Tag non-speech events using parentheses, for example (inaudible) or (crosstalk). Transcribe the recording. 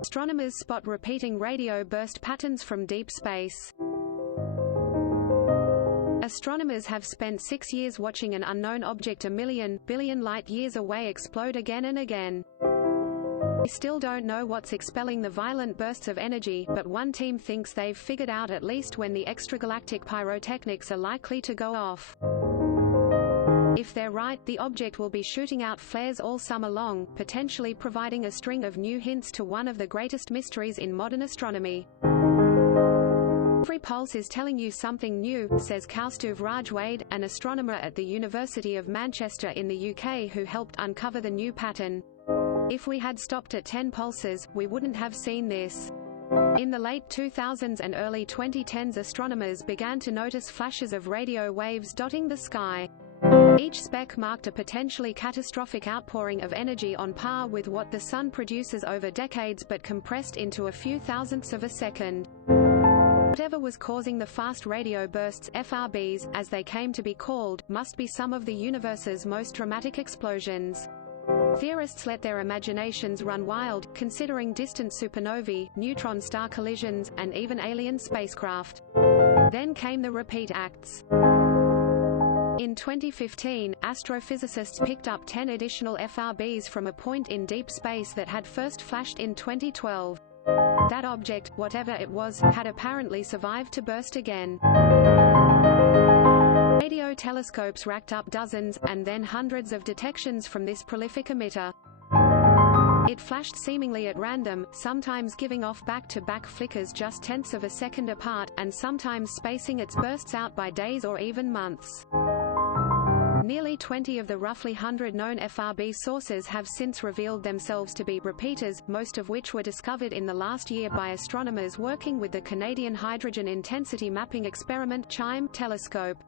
Astronomers spot repeating radio burst patterns from deep space. Astronomers have spent 6 years watching an unknown object a billion light-years away explode again and again. We still don't know what's expelling the violent bursts of energy, but one team thinks they've figured out at least when the extragalactic pyrotechnics are likely to go off. If they're right, the object will be shooting out flares all summer long, potentially providing a string of new hints to one of the greatest mysteries in modern astronomy. Every pulse is telling you something new, says Kaustuv Rajwade, an astronomer at the University of Manchester in the UK who helped uncover the new pattern. If we had stopped at 10 pulses, we wouldn't have seen this. In the late 2000s and early 2010s, astronomers began to notice flashes of radio waves dotting the sky. Each speck marked a potentially catastrophic outpouring of energy on par with what the Sun produces over decades, but compressed into a few thousandths of a second. Whatever was causing the fast radio bursts, FRBs, as they came to be called, must be some of the universe's most dramatic explosions. Theorists let their imaginations run wild, considering distant supernovae, neutron star collisions, and even alien spacecraft. Then came the repeat acts. In 2015, astrophysicists picked up 10 additional FRBs from a point in deep space that had first flashed in 2012. That object, whatever it was, had apparently survived to burst again. Radio telescopes racked up dozens, and then hundreds of detections from this prolific emitter. It flashed seemingly at random, sometimes giving off back-to-back flickers just tenths of a second apart, and sometimes spacing its bursts out by days or even months. Nearly 20 of the roughly 100 known FRB sources have since revealed themselves to be repeaters, most of which were discovered in the last year by astronomers working with the Canadian Hydrogen Intensity Mapping Experiment (noise) telescope.